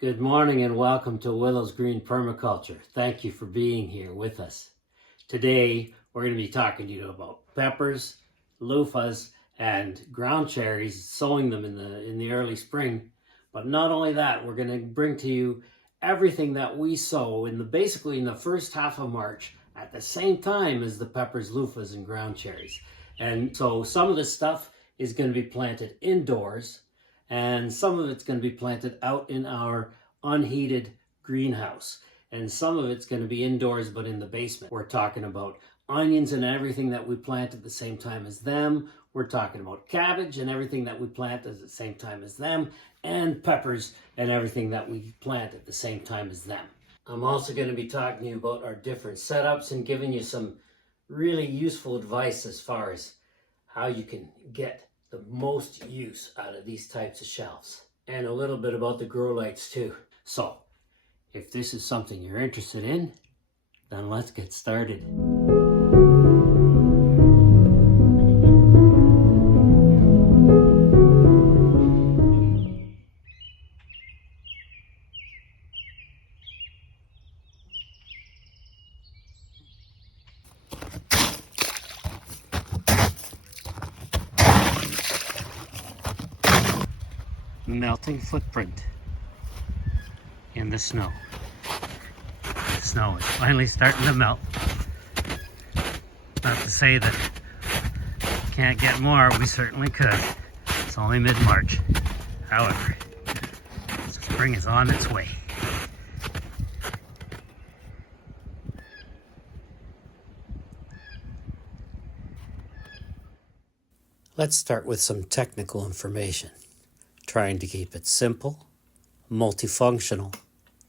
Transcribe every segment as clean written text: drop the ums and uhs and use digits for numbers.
Good morning and welcome to Willow's Green Permaculture. Thank you for being here with us. Today we're going to be talking to you about peppers, LUFFAS, and ground cherries, sowing them in the early spring. But not only that, we're going to bring to you everything that we sow basically in the first half of March at the same time as the peppers, LUFFAS, and ground cherries. And so some of this stuff is going to be planted indoors, and some of it's going to be planted out in our unheated greenhouse. And some of it's going to be indoors, but in the basement. We're talking about onions and everything that we plant at the same time as them. We're talking about cabbage and everything that we plant at the same time as them. And peppers and everything that we plant at the same time as them. I'm also going to be talking to you about our different setups and giving you some really useful advice as far as how you can get the most use out of these types of shelves, and a little bit about the grow lights too. So if this is something you're interested in, then let's get started. Melting footprint in the snow. The snow is finally starting to melt. Not to say that can't get more, we certainly could. It's only mid-March. However, spring is on its way. Let's start with some technical information. Trying to keep it simple, multifunctional,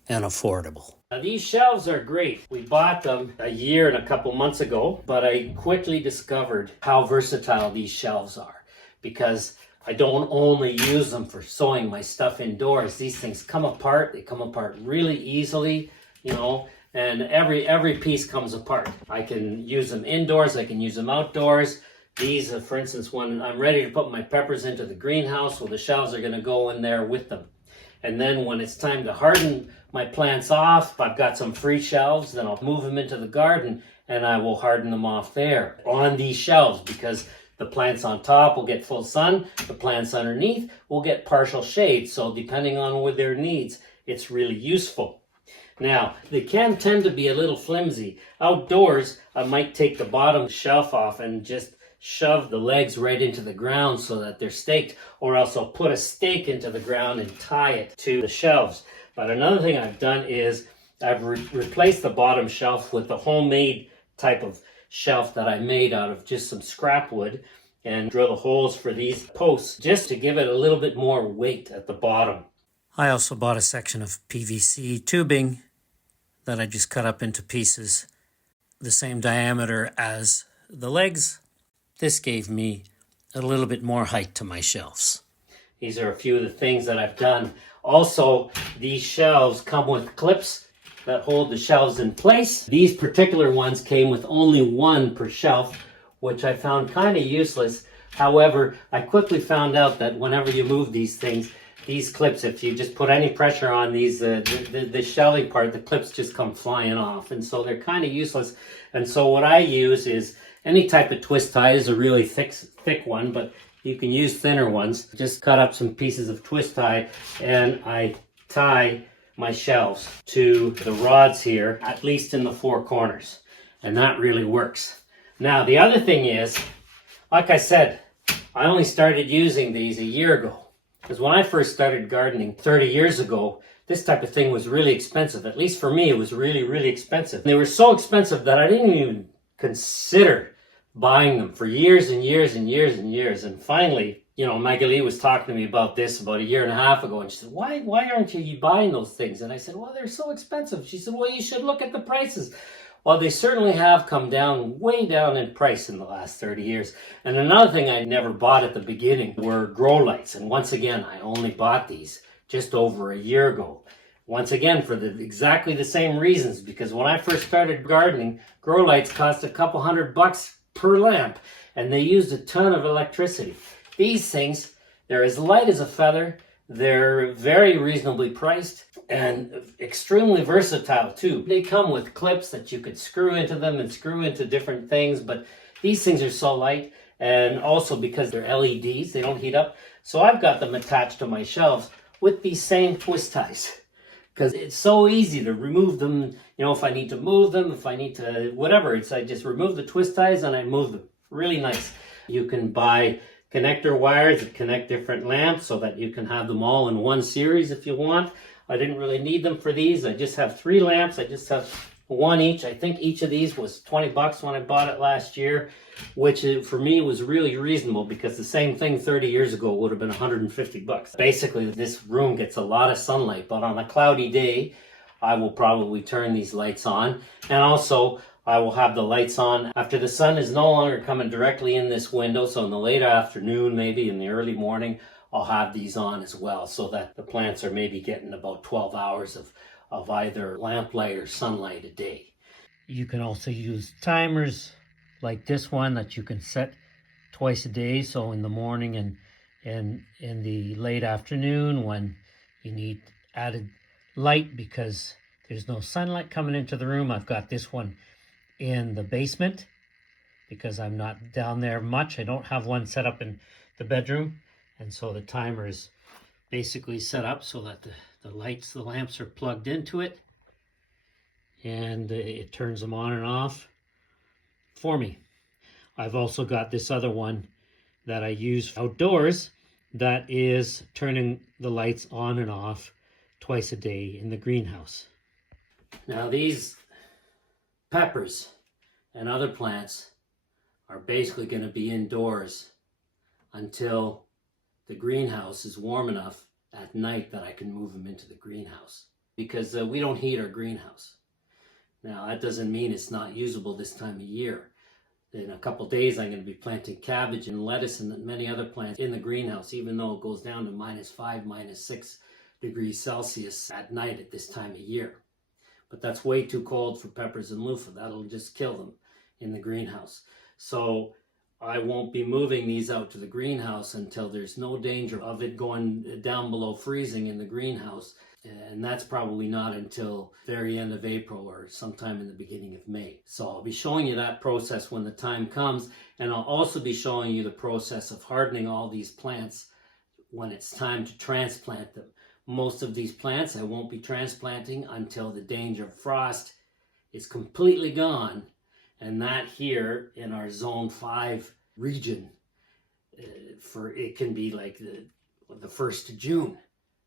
and affordable. Now, these shelves are great. We bought them a year and a couple months ago, but I quickly discovered how versatile these shelves are because I don't only use them for sowing my stuff indoors. These things come apart. They come apart really easily, and every piece comes apart. I can use them indoors. I can use them outdoors. These, for instance, when I'm ready to put my peppers into the greenhouse, well, the shelves are going to go in there with them. And then when it's time to harden my plants off, I've got some free shelves, then I'll move them into the garden and I will harden them off there on these shelves, because the plants on top will get full sun, the plants underneath will get partial shade. So depending on what their needs, it's really useful. Now, they can tend to be a little flimsy. Outdoors, I might take the bottom shelf off and just shove the legs right into the ground so that they're staked, or else I'll put a stake into the ground and tie it to the shelves. But another thing I've done is I've replaced the bottom shelf with the homemade type of shelf that I made out of just some scrap wood, and drill the holes for these posts just to give it a little bit more weight at the bottom. I also bought a section of PVC tubing that I just cut up into pieces the same diameter as the legs. This gave me a little bit more height to my shelves. These are a few of the things that I've done. Also, these shelves come with clips that hold the shelves in place. These particular ones came with only one per shelf, which I found kind of useless. However, I quickly found out that whenever you move these things, these clips, if you just put any pressure on these, the shelving part, the clips just come flying off. And so they're kind of useless. And so what I use is any type of twist tie. Is a really thick one, but you can use thinner ones. Just cut up some pieces of twist tie and I tie my shelves to the rods here, at least in the four corners. And that really works. Now, the other thing is, like I said, I only started using these a year ago. Because when I first started gardening 30 years ago, this type of thing was really expensive. At least for me, it was really, really expensive. They were so expensive that I didn't even consider buying them for years and years and years and years. And finally, Magali was talking to me about this about a year and a half ago, and she said, why aren't you buying those things? And I said, well, they're so expensive. She said, well, you should look at the prices. Well, they certainly have come down, way down in price in the last 30 years. And another thing I never bought at the beginning were grow lights. And once again, I only bought these just over a year ago. Once again, for exactly the same reasons, because when I first started gardening, grow lights cost a couple $100 per lamp, and they used a ton of electricity. These things, they're as light as a feather, They're very reasonably priced and extremely versatile too. They come with clips that you could screw into them and screw into different things, but these things are so light, and also because they're LEDs, they don't heat up. So I've got them attached to my shelves with these same twist ties, because it's so easy to remove them. You know, if I need to move them, if I need to, whatever, I just remove the twist ties and I move them. Really nice. You can buy connector wires that connect different lamps so that you can have them all in one series if you want. I didn't really need them for these. I just have 3 lamps. I just have one each. I think each of these was 20 bucks when I bought it last year, which for me was really reasonable, because the same thing 30 years ago would have been 150 bucks. Basically, this room gets a lot of sunlight, but on a cloudy day, I will probably turn these lights on. And also, I will have the lights on after the sun is no longer coming directly in this window. So in the late afternoon, maybe in the early morning, I'll have these on as well, so that the plants are maybe getting about 12 hours of either lamplight or sunlight a day. You can also use timers like this one that you can set twice a day. So in the morning and in the late afternoon when you need added light because there's no sunlight coming into the room. I've got this one in the basement because I'm not down there much. I don't have one set up in the bedroom, and so the timer is basically set up so that the lamps are plugged into it, and it turns them on and off for me. I've also got this other one that I use outdoors that is turning the lights on and off twice a day in the greenhouse. Now these peppers and other plants are basically going to be indoors until the greenhouse is warm enough at night that I can move them into the greenhouse, because we don't heat our greenhouse. Now that doesn't mean it's not usable this time of year. In a couple days I'm going to be planting cabbage and lettuce and many other plants in the greenhouse, even though it goes down to -5, -6 degrees Celsius at night at this time of year. But that's way too cold for peppers and loofah. That'll just kill them in the greenhouse. So I won't be moving these out to the greenhouse until there's no danger of it going down below freezing in the greenhouse. And that's probably not until very end of April or sometime in the beginning of May. So I'll be showing you that process when the time comes. And I'll also be showing you the process of hardening all these plants when it's time to transplant them. Most of these plants I won't be transplanting until the danger of frost is completely gone, and that here in our zone 5 region, it can be like the 1st of June,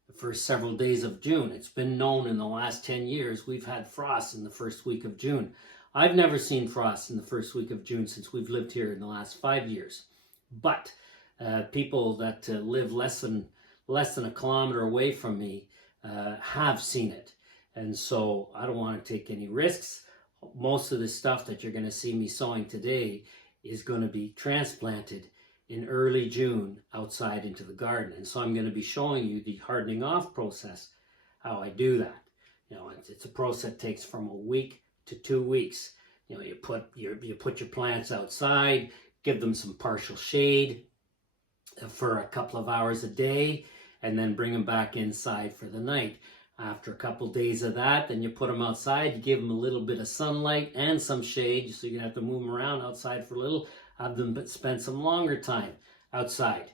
the first several days of June. It's been known in the last 10 years we've had frost in the first week of June. I've never seen frost in the first week of June since we've lived here in the last 5 years. But people that live less than a kilometer away from me have seen it. And so I don't want to take any risks. Most of the stuff that you're going to see me sowing today is going to be transplanted in early June outside into the garden. And so I'm going to be showing you the hardening off process, how I do that. You know, it's a process that takes from a week to 2 weeks. You know, you put your plants outside, give them some partial shade for a couple of hours a day, and then bring them back inside for the night. After a couple days of that, then you put them outside, you give them a little bit of sunlight and some shade, so you have to move them around outside for a little, have them spend some longer time outside,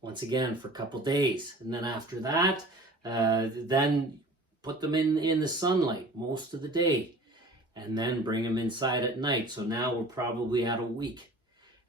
once again for a couple days. And then after that, then put them in the sunlight most of the day, and then bring them inside at night. So now we're probably at a week.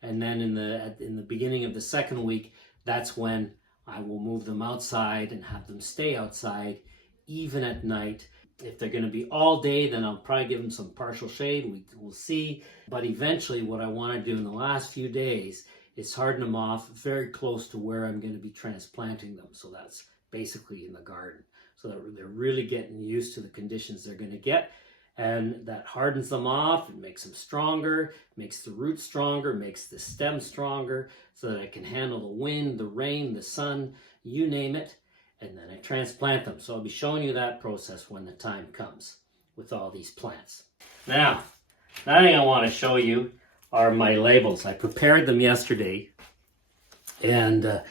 And then in the beginning of the second week, that's when I will move them outside and have them stay outside even at night. If they're going to be all day, then I'll probably give them some partial shade. We'll see. But eventually what I want to do in the last few days is harden them off very close to where I'm going to be transplanting them. So that's basically in the garden. So that they're really getting used to the conditions they're going to get. And that hardens them off, it makes them stronger, makes the roots stronger, makes the stem stronger, so that I can handle the wind, the rain, the sun, you name it, and then I transplant them. So I'll be showing you that process when the time comes with all these plants. Now, another thing I want to show you are my labels. I prepared them yesterday, and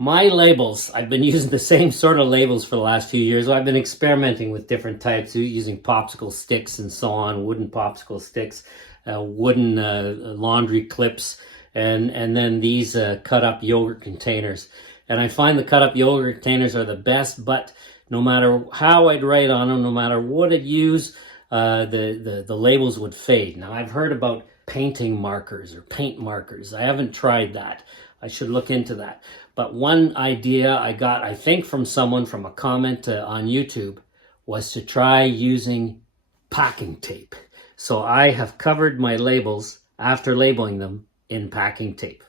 My labels, I've been using the same sort of labels for the last few years. I've been experimenting with different types, using popsicle sticks and so on, wooden popsicle sticks, wooden laundry clips, and then these cut up yogurt containers. And I find the cut up yogurt containers are the best, but no matter how I'd write on them, no matter what I'd use, the labels would fade. Now I've heard about painting markers or paint markers. I haven't tried that. I should look into that. But one idea I got, I think from someone, from a comment on YouTube, was to try using packing tape. So I have covered my labels after labeling them in packing tape.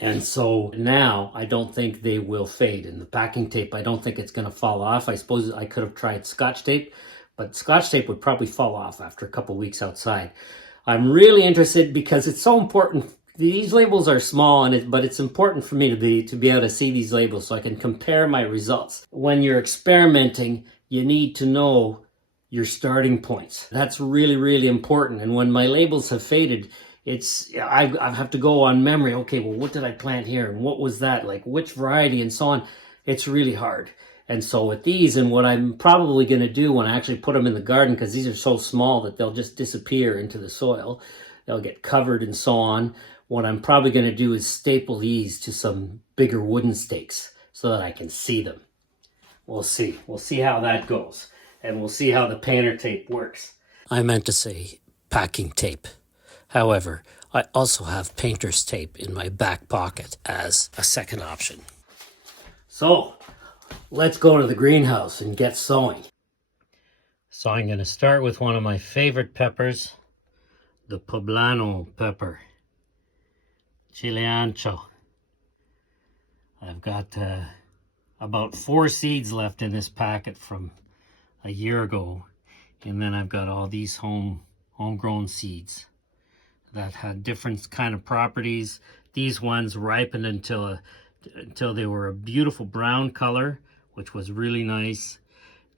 And so now I don't think they will fade. And the packing tape, I don't think it's going to fall off. I suppose I could have tried Scotch tape, but Scotch tape would probably fall off after a couple weeks outside. I'm really interested because it's so important. These labels are small, but it's important for me to be able to see these labels so I can compare my results. When you're experimenting, you need to know your starting points. That's really, really important. And when my labels have faded, I have to go on memory. Okay, well, what did I plant here? And what was that? Like which variety and so on. It's really hard. And so with these, and what I'm probably going to do when I actually put them in the garden, because these are so small that they'll just disappear into the soil. They'll get covered and so on. What I'm probably going to do is staple these to some bigger wooden stakes so that I can see them. We'll see. We'll see how that goes. And we'll see how the painter tape works. I meant to say packing tape. However, I also have painter's tape in my back pocket as a second option. So, let's go to the greenhouse and get sowing. So I'm going to start with one of my favorite peppers, the Poblano pepper, chile ancho. I've got about 4 seeds left in this packet from a year ago, and then I've got all these homegrown seeds that had different kind of properties. These ones ripened until they were a beautiful brown color, which was really nice.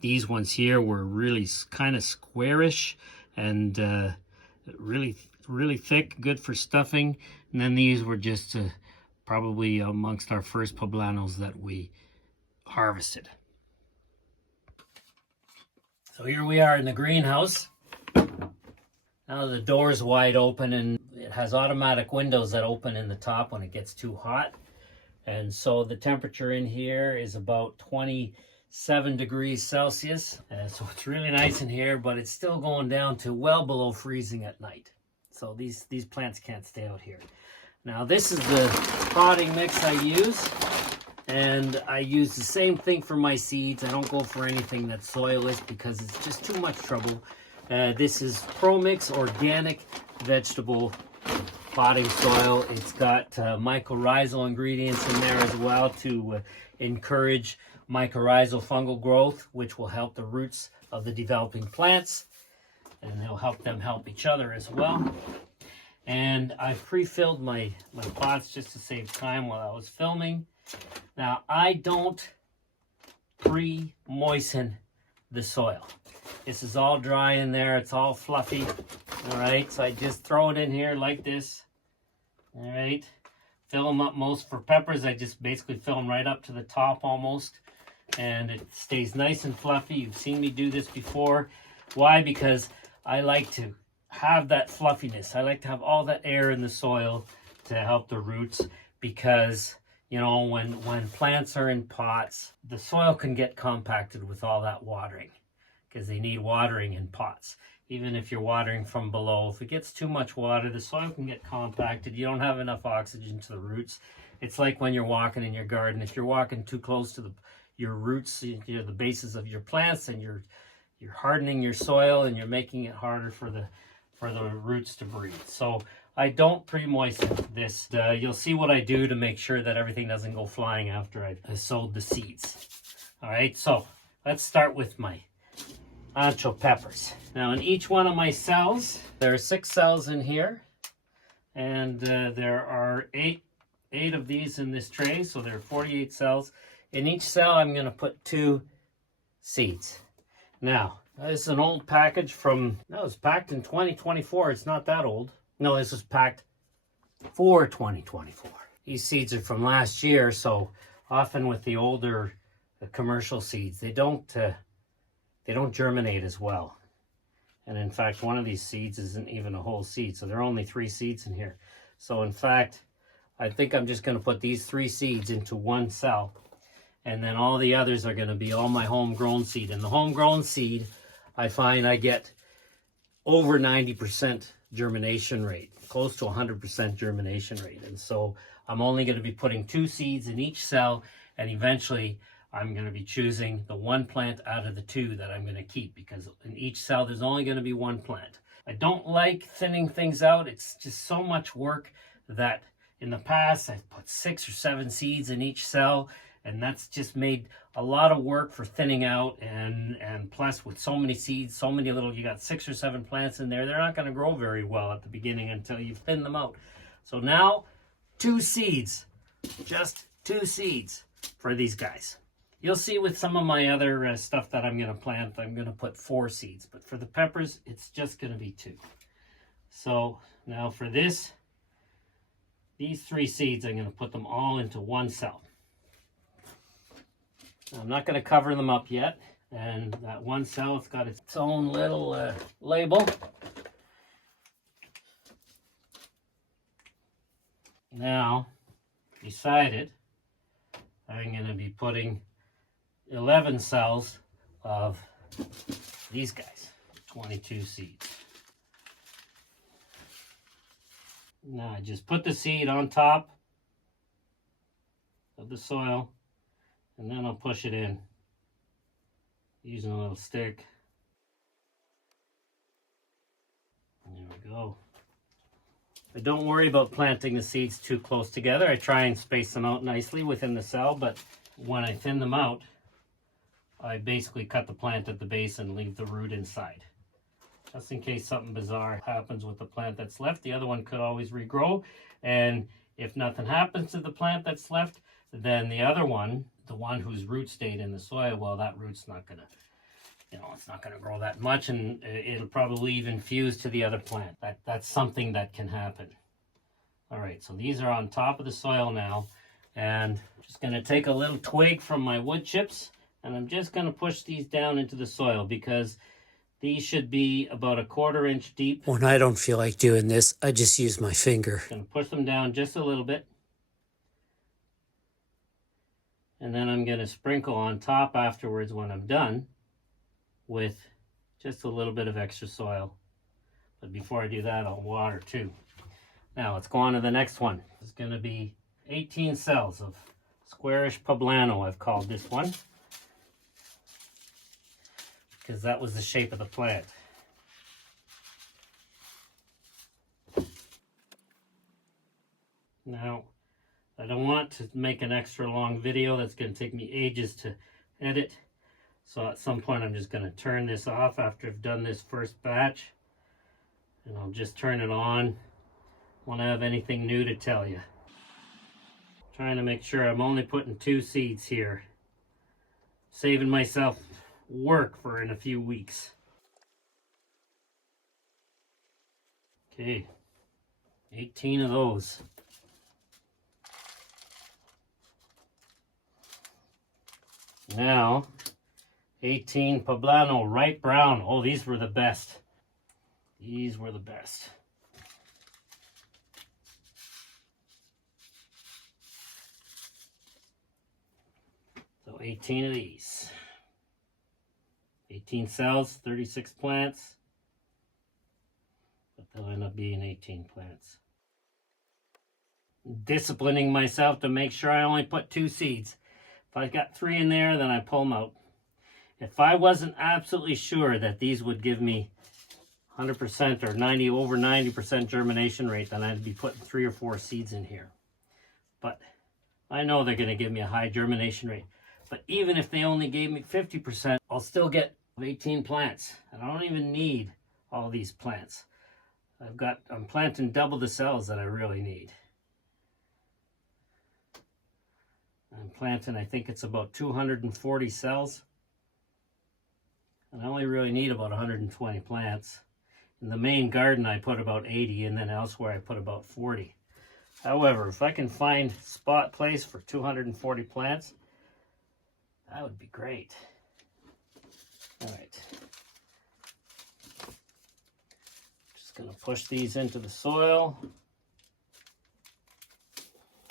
These ones here were really kind of squarish and really thick, good for stuffing. And then these were just probably amongst our first poblanos that we harvested. So here we are in the greenhouse. Now the door's wide open, and it has automatic windows that open in the top when it gets too hot. And so the temperature in here is about 27 degrees Celsius. So it's really nice in here, but it's still going down to well below freezing at night. So these plants can't stay out here. Now this is the potting mix I use. And I use the same thing for my seeds. I don't go for anything that's soilless because it's just too much trouble. This is ProMix organic vegetable potting soil. It's got mycorrhizal ingredients in there as well to encourage mycorrhizal fungal growth, which will help the roots of the developing plants, and it'll help them help each other as well. And I've pre-filled my pots just to save time while I was filming. Now, I don't pre-moisten the soil. This is all dry in there. It's all fluffy. All right, so I just throw it in here like this. All right, fill them up. Most for peppers, I just basically fill them right up to the top almost. And it stays nice and fluffy. You've seen me do this before. Why? Because I like to have that fluffiness. I like to have all that air in the soil to help the roots, because you know, when plants are in pots, the soil can get compacted with all that watering, because they need watering in pots. Even if you're watering from below, if it gets too much water, the soil can get compacted. You don't have enough oxygen to the roots. It's like when you're walking in your garden. If you're walking too close to your roots, the bases of your plants, and you're hardening your soil, and you're making it harder for the roots to breathe. So I don't pre-moisten this. You'll see what I do to make sure that everything doesn't go flying after I've sowed the seeds. All right, so let's start with my ancho peppers. Now in each one of my cells, there are 6 cells in here, and there are 8 of these in this tray, so there are 48 cells. In each cell, I'm going to put 2 seeds. Now, this is an old package from, no, it was packed in 2024. It's not that old. No, this was packed for 2024. These seeds are from last year, so often with the older commercial seeds, they don't germinate as well. And in fact, one of these seeds isn't even a whole seed, so there are only 3 seeds in here. So in fact, I think I'm just going to put these 3 seeds into one cell, and then all the others are going to be all my homegrown seed. And the homegrown seed, I find I get over 90% germination rate, close to 100% germination rate. And so I'm only going to be putting 2 seeds in each cell, and eventually I'm going to be choosing the 1 plant out of the 2 that I'm going to keep, because in each cell there's only going to be 1 plant. I don't like thinning things out. It's just so much work that in the past I've put 6 or 7 seeds in each cell, and that's just made a lot of work for thinning out. And plus, with so many seeds, so many little, you got 6 or 7 plants in there, they're not going to grow very well at the beginning until you thin them out. So now 2 seeds, just 2 seeds for these guys. You'll see with some of my other stuff that I'm going to plant, I'm going to put 4 seeds. But for the peppers, it's just going to be 2. So now for this, these 3 seeds, I'm going to put them all into one cell. Now, I'm not going to cover them up yet. And that one cell, it's got its own little label. Now, beside it, I'm going to be putting 11 cells of these guys, 22 seeds. Now I just put the seed on top of the soil, and then I'll push it in using a little stick. There we go. But don't worry about planting the seeds too close together. I try and space them out nicely within the cell, but when I thin them out, I basically cut the plant at the base and leave the root inside. Just in case something bizarre happens with the plant that's left, the other one could always regrow. And if nothing happens to the plant that's left, then the other one, the one whose root stayed in the soil, well, that root's not gonna, it's not gonna grow that much, and it'll probably even fuse to the other plant. That's something that can happen. All right, so these are on top of the soil now, and I'm just gonna take a little twig from my wood chips, and I'm just going to push these down into the soil, because these should be about 1/4 inch deep. When I don't feel like doing this, I just use my finger. I'm going to push them down just a little bit. And then I'm going to sprinkle on top afterwards when I'm done with just a little bit of extra soil. But before I do that, I'll water too. Now let's go on to the next one. It's going to be 18 cells of squarish Poblano, I've called this one, because that was the shape of the plant. Now, I don't want to make an extra long video. That's going to take me ages to edit. So at some point I'm just going to turn this off after I've done this first batch. And I'll just turn it on when I have anything new to tell you. Trying to make sure I'm only putting 2 seeds here. Saving myself work for in a few weeks. Okay, 18 of those. Now 18 Poblano ripe brown. Oh, these were the best. These were the best. So 18 of these. 18 cells, 36 plants, but they'll end up being 18 plants. Disciplining myself to make sure I only put 2 seeds. If I got 3 in there, then I pull them out. If I wasn't absolutely sure that these would give me 100% or over 90% germination rate, then I'd be putting 3 or 4 seeds in here. But I know they're going to give me a high germination rate. But even if they only gave me 50%, I'll still get 18 plants. And I don't even need all these plants. I'm planting double the cells that I really need. I'm planting, I think it's about 240 cells. And I only really need about 120 plants. In the main garden I put about 80, and then elsewhere I put about 40. However, if I can find spot place for 240 plants, that would be great. All right. Just gonna push these into the soil.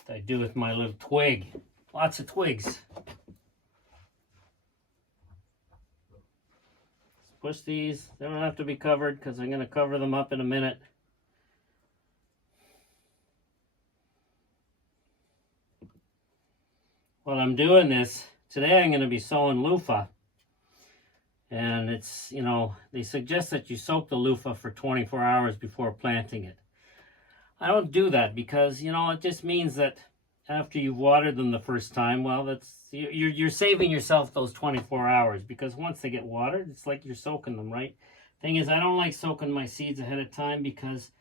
I do with my little twig. Lots of twigs. Let's push these. They don't have to be covered because I'm going to cover them up in a minute. While I'm doing this, today I'm going to be sowing loofah. And it's, you know, they suggest that you soak the loofah for 24 hours before planting it. I don't do that because, you know, it just means that after you've watered them the first time, well, that's you're saving yourself those 24 hours, because once they get watered, it's like you're soaking them, right? Thing is, I don't like soaking my seeds ahead of time because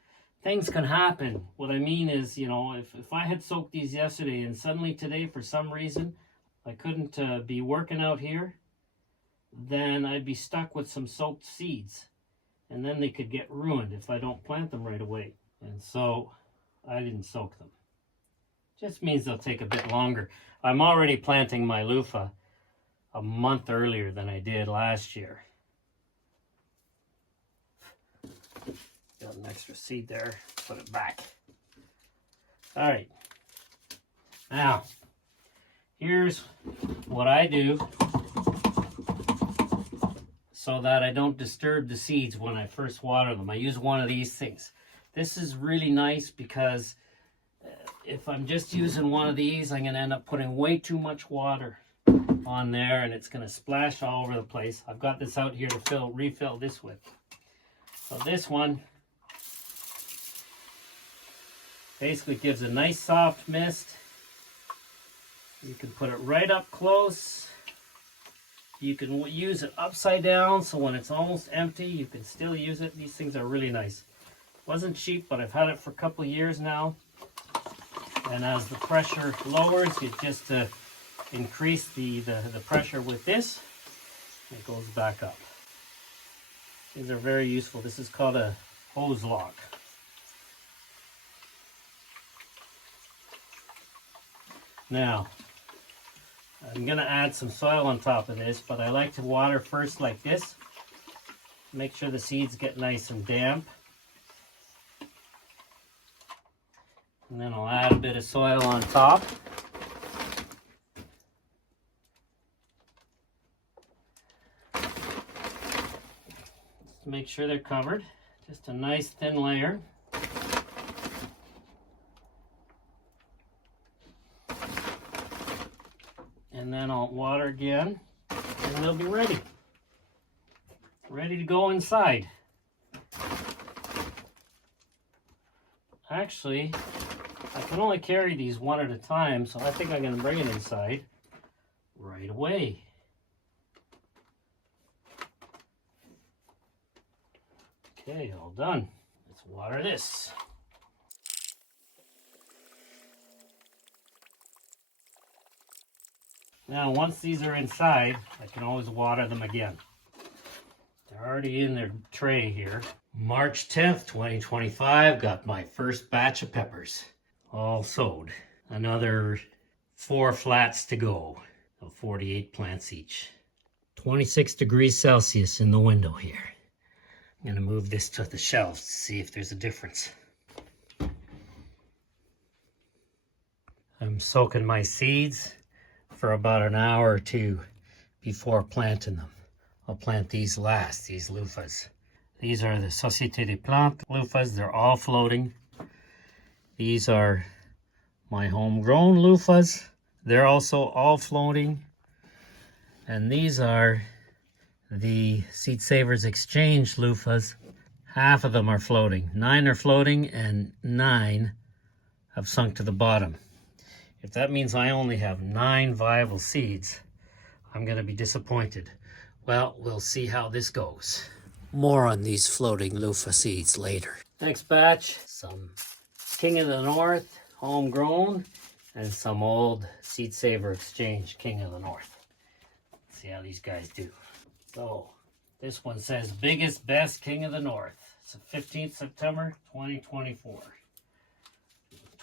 things can happen. What I mean is, you know, if I had soaked these yesterday and suddenly today, for some reason, I couldn't be working out here, then I'd be stuck with some soaked seeds. And then they could get ruined if I don't plant them right away. And so I didn't soak them. Just means they'll take a bit longer. I'm already planting my loofah a month earlier than I did last year. Got an extra seed there. Put it back. All right. Now, here's what I do so that I don't disturb the seeds when I first water them. I use one of these things. This is really nice because if I'm just using one of these, I'm going to end up putting way too much water on there and it's going to splash all over the place. I've got this out here to refill this with. So this one basically gives a nice soft mist. You can put it right up close. You can use it upside down, so when it's almost empty, you can still use it. These things are really nice. Wasn't cheap, but I've had it for a couple of years now. And as the pressure lowers, you just increase the pressure with this. It goes back up. These are very useful. This is called a hose lock. Now, I'm going to add some soil on top of this, but I like to water first like this. Make sure the seeds get nice and damp. And then I'll add a bit of soil on top. Just to make sure they're covered. Just a nice thin layer. And then I'll water again, and they'll be ready. Ready to go inside. Actually, I can only carry these one at a time, so I think I'm going to bring it inside right away. Okay, all done. Let's water this. Now, once these are inside, I can always water them again. They're already in their tray here. March 10th, 2025, got my first batch of peppers. All sowed. Another 4 flats to go of 48 plants each. 26 degrees Celsius in the window here. I'm going to move this to the shelves to see if there's a difference. I'm soaking my seeds for about an hour or two before planting them. I'll plant these last, these loofahs. These are the Société des Plantes loofahs. They're all floating. These are my homegrown loofahs. They're also all floating. And these are the Seed Savers Exchange loofahs. Half of them are floating. 9 are floating and 9 have sunk to the bottom. If that means I only have 9 viable seeds, I'm going to be disappointed. Well, we'll see how this goes. More on these floating loofah seeds later. Next batch, some King of the North, homegrown, and some old Seed Saver Exchange King of the North. Let's see how these guys do. So, this one says biggest, best King of the North. It's the 15th September, 2024.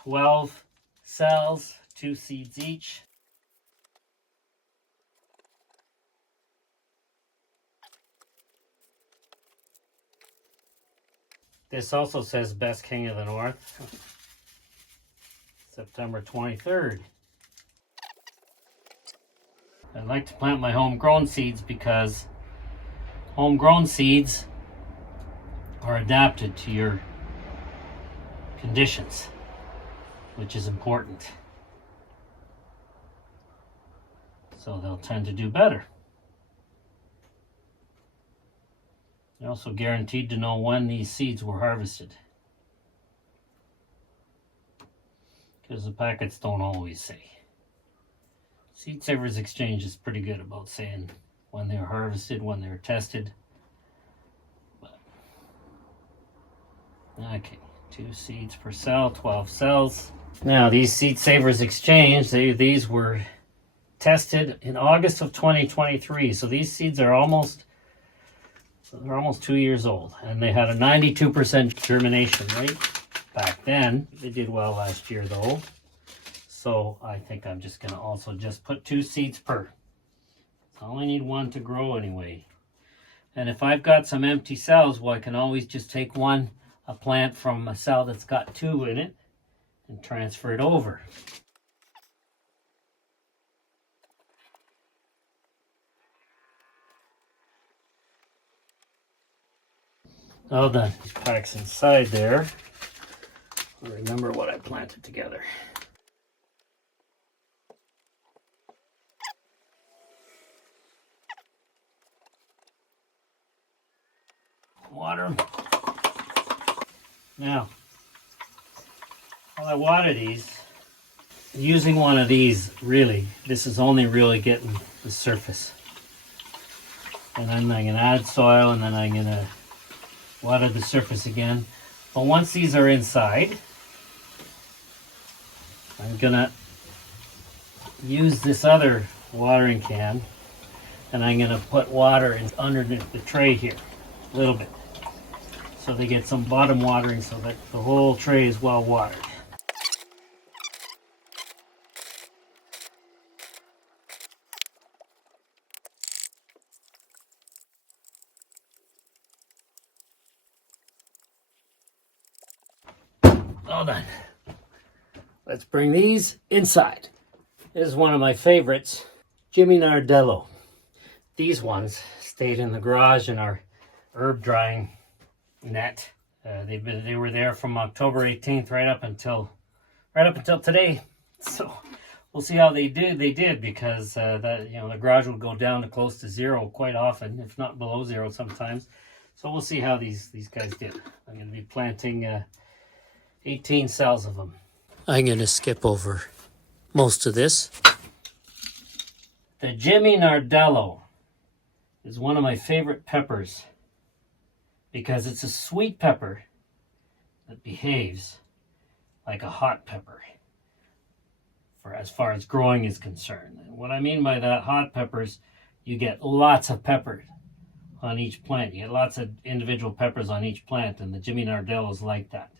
12 cells, 2 seeds each. This also says Best King of the North, September 23rd. I like to plant my homegrown seeds because homegrown seeds are adapted to your conditions, which is important. So they'll tend to do better. You're also guaranteed to know when these seeds were harvested, because the packets don't always say. Seed Savers Exchange is pretty good about saying when they were harvested, when they were tested. But, okay, 2 seeds per cell, 12 cells. Now these Seed Savers Exchange, these were tested in August of 2023. So these seeds are almost 2 years old, and they had a 92% germination rate back then. They did well last year though. So I think I'm just going to also just put 2 seeds per. I only need 1 to grow anyway. And if I've got some empty cells, well, I can always just take a plant from a cell that's got 2 in it and transfer it over. All done. These packs inside there. I'll remember what I planted together. Water them. Now, while I water these, using one of these, really, this is only really getting the surface. And then I'm going to add soil, and then I'm going to water the surface again. But once these are inside, I'm going to use this other watering can, and I'm going to put water underneath the tray here, a little bit, so they get some bottom watering so that the whole tray is well watered. All done. Let's bring these inside. This is one of my favorites, Jimmy Nardello. These ones stayed in the garage in our herb drying net. They were there from October 18th right up until today. So we'll see how they did. They did, because the garage will go down to close to 0 quite often, if not below 0 sometimes. So we'll see how these guys did. I'm going to be planting 18 cells of them. I'm going to skip over most of this. The Jimmy Nardello is one of my favorite peppers because it's a sweet pepper that behaves like a hot pepper for as far as growing is concerned. And what I mean by that, hot peppers, you get lots of pepper on each plant. You get lots of individual peppers on each plant, and the Jimmy Nardello is like that.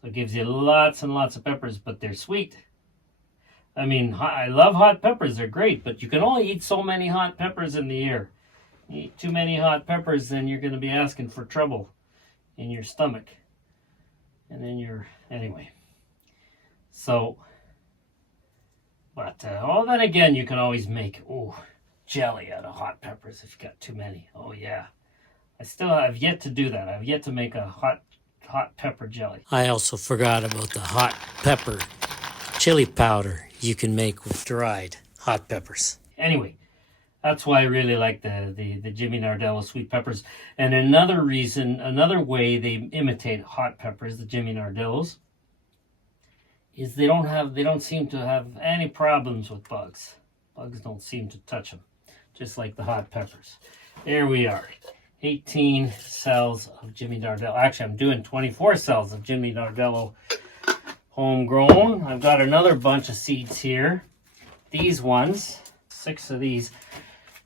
So it gives you lots and lots of peppers, but they're sweet. I mean, I love hot peppers. They're great, but you can only eat so many hot peppers in the year. You eat too many hot peppers, then you're going to be asking for trouble in your stomach. And then anyway. So, but then again, you can always make, jelly out of hot peppers if you got too many. Oh yeah. I've yet to do that. I've yet to make a hot pepper jelly. I also forgot about the hot pepper chili powder you can make with dried hot peppers. Anyway, that's why I really like the Jimmy Nardello sweet peppers. And another way they imitate hot peppers, the Jimmy Nardellos, is they don't seem to have any problems with bugs. Bugs don't seem to touch them, just like the hot peppers. There we are. 18 cells of Jimmy Nardello. Actually, I'm doing 24 cells of Jimmy Nardello homegrown. I've got another bunch of seeds here. These ones, 6 of these.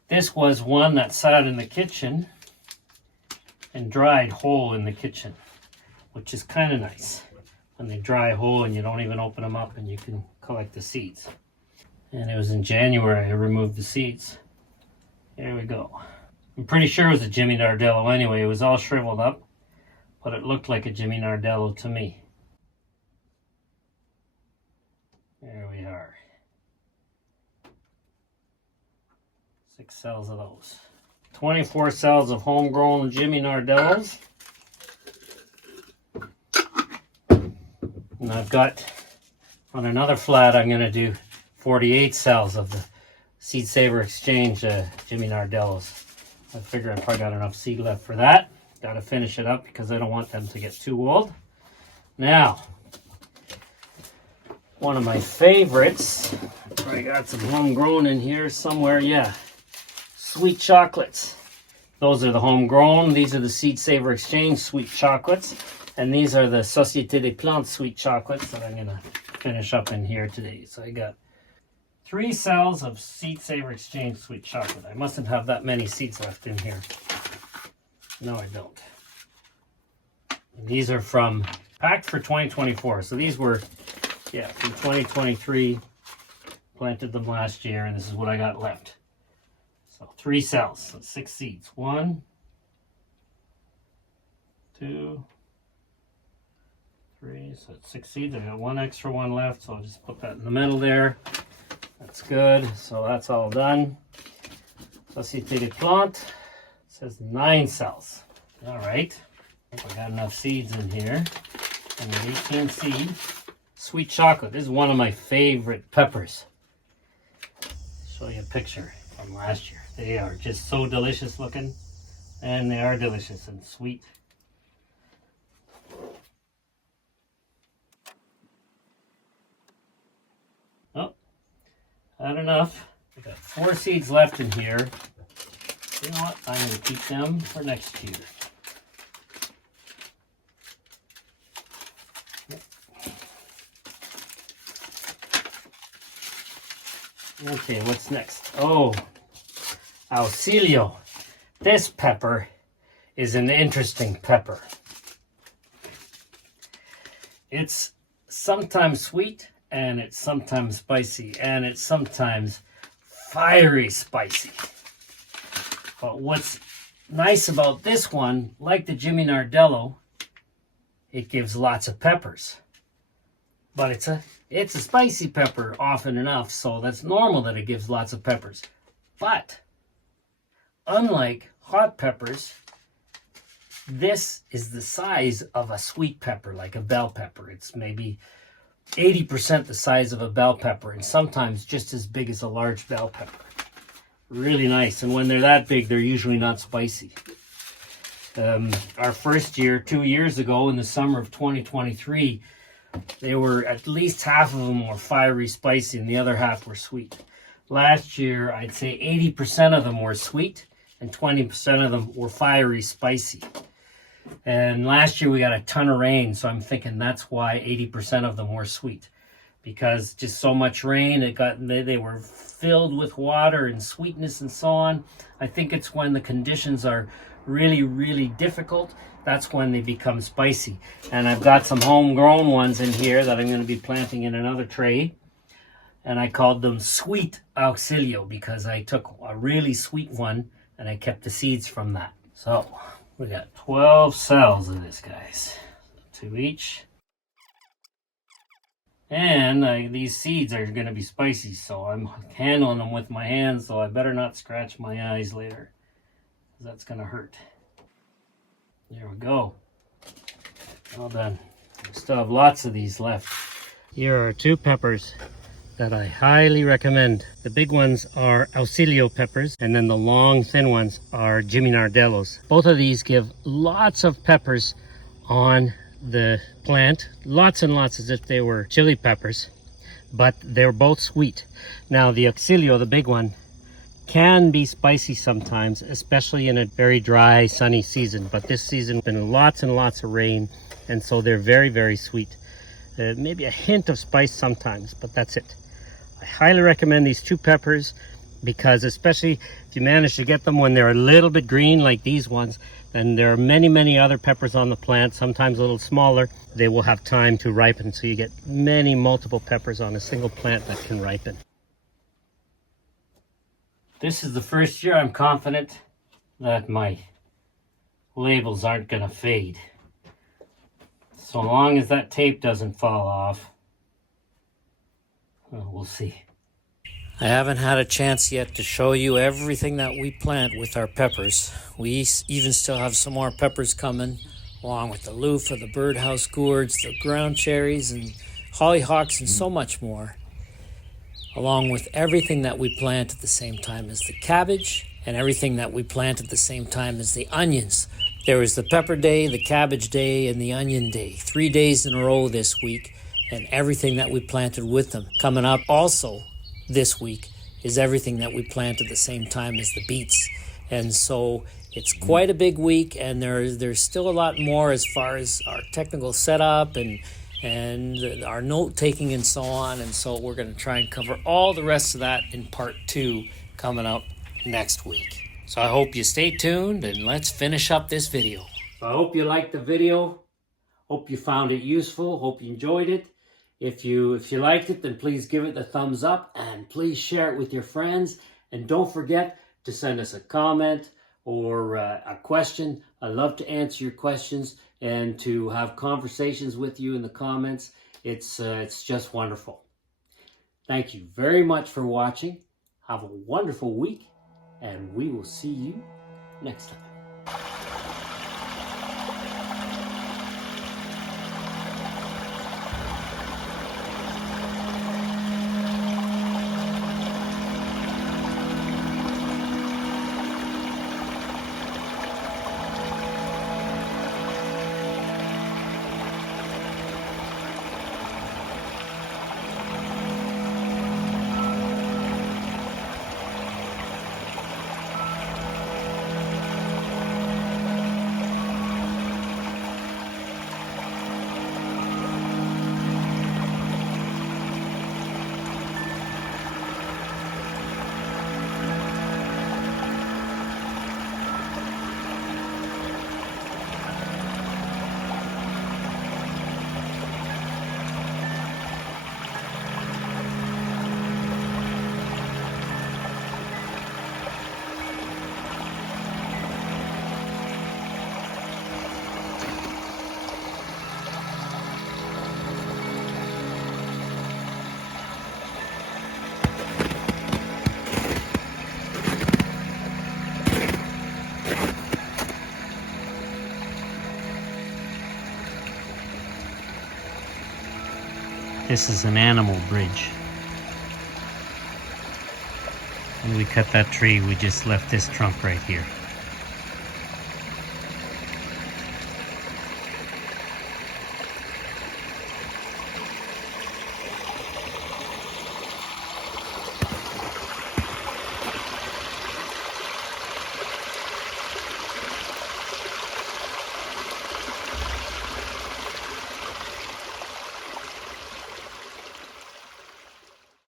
This was one that sat in the kitchen and dried whole in the kitchen, which is kind of nice. when they dry whole and you don't even open them up and you can collect the seeds. And it was in January I removed the seeds. Here we go. I'm pretty sure it was a Jimmy Nardello anyway. It was all shriveled up, but it looked like a Jimmy Nardello to me. There we are. 6 cells of those. 24 cells of homegrown Jimmy Nardellos. And I've got, on another flat, I'm going to do 48 cells of the Seed Saver Exchange Jimmy Nardellos. I figure I probably got enough seed left for that. Got to finish it up because I don't want them to get too old. Now, one of my favorites, I got some homegrown in here somewhere, yeah. Sweet chocolates. Those are the homegrown. These are the Seed Saver Exchange sweet chocolates. And these are the Société des Plantes sweet chocolates that I'm going to finish up in here today. So I got 3 cells of Seed Saver Exchange sweet chocolate. I mustn't have that many seeds left in here. No, I don't. And these are from, packed for 2024. So these were, yeah, from 2023. Planted them last year, and this is what I got left. So 3 cells, so 6 seeds. 1, 2, 3, so it's 6 seeds. I got 1 extra one left, so I'll just put that in the middle there. That's good. So that's all done. Société des Plantes says 9 cells. All right. I think I got enough seeds in here. And an 18 seed. Sweet chocolate. This is one of my favorite peppers. Show you a picture from last year. They are just so delicious looking. And they are delicious and sweet. Oh, not enough. I got 4 seeds left in here. You know what? I'm going to keep them for next year. Okay, what's next? Oh, Auxilio. This pepper is an interesting pepper. It's sometimes sweet, and it's sometimes spicy, and it's sometimes fiery spicy. But what's nice about this one, like the Jimmy Nardello, it gives lots of peppers. But it's a spicy pepper often enough, so that's normal that it gives lots of peppers. But unlike hot peppers, this is the size of a sweet pepper, like a bell pepper. It's maybe 80% the size of a bell pepper, and sometimes just as big as a large bell pepper. Really nice, and when they're that big, they're usually not spicy. Our first year, 2 years ago, in the summer of 2023, they were, at least half of them were fiery spicy and the other half were sweet. Last year, I'd say 80% of them were sweet and 20% of them were fiery spicy. And last year we got a ton of rain, so I'm thinking that's why 80% of them were sweet. Because just so much rain, they were filled with water and sweetness and so on. I think it's when the conditions are really, really difficult, that's when they become spicy. And I've got some homegrown ones in here that I'm going to be planting in another tray. And I called them Sweet Auxilio because I took a really sweet one and I kept the seeds from that. So we got 12 cells of this, guys. 2 each. And these seeds are going to be spicy, so I'm handling them with my hands, so I better not scratch my eyes later, because that's going to hurt. There we go. All done. We still have lots of these left. Here are 2 peppers that I highly recommend. The big ones are Auxilio peppers, and then the long, thin ones are Jimmy Nardellos. Both of these give lots of peppers on the plant, lots and lots, as if they were chili peppers, but they're both sweet. Now the Auxilio, the big one, can be spicy sometimes, especially in a very dry, sunny season, but this season been lots and lots of rain, and so they're very, very sweet. Maybe a hint of spice sometimes, but that's it. I highly recommend these 2 peppers. because especially if you manage to get them when they're a little bit green like these ones, then there are many other peppers on the plant, sometimes a little smaller. They will have time to ripen, so you get multiple peppers on a single plant that can ripen. This is the first year I'm confident that my labels aren't gonna fade. So long as that tape doesn't fall off, well, we'll see. I haven't had a chance yet to show you everything that we plant with our peppers. We even still have some more peppers coming, along with the loofah, the birdhouse gourds, the ground cherries, and hollyhocks, and so much more. Along with everything that we plant at the same time as the cabbage, and everything that we plant at the same time as the onions. There was the pepper day, the cabbage day, and the onion day. 3 days in a row this week, and everything that we planted with them. Coming up also this week is everything that we plant at the same time as the beets. And so it's quite a big week, and there's still a lot more as far as our technical setup and our note taking and so on. And so we're going to try and cover all the rest of that in part 2 coming up next week. So I hope you stay tuned, and let's finish up this video. I hope you liked the video. Hope you found it useful. Hope you enjoyed it. If you liked it, then please give it a thumbs up, and please share it with your friends. And don't forget to send us a comment or a question. I love to answer your questions and to have conversations with you in the comments. It's just wonderful. Thank you very much for watching. Have a wonderful week, and we will see you next time. This is an animal bridge. When we cut that tree, we just left this trunk right here.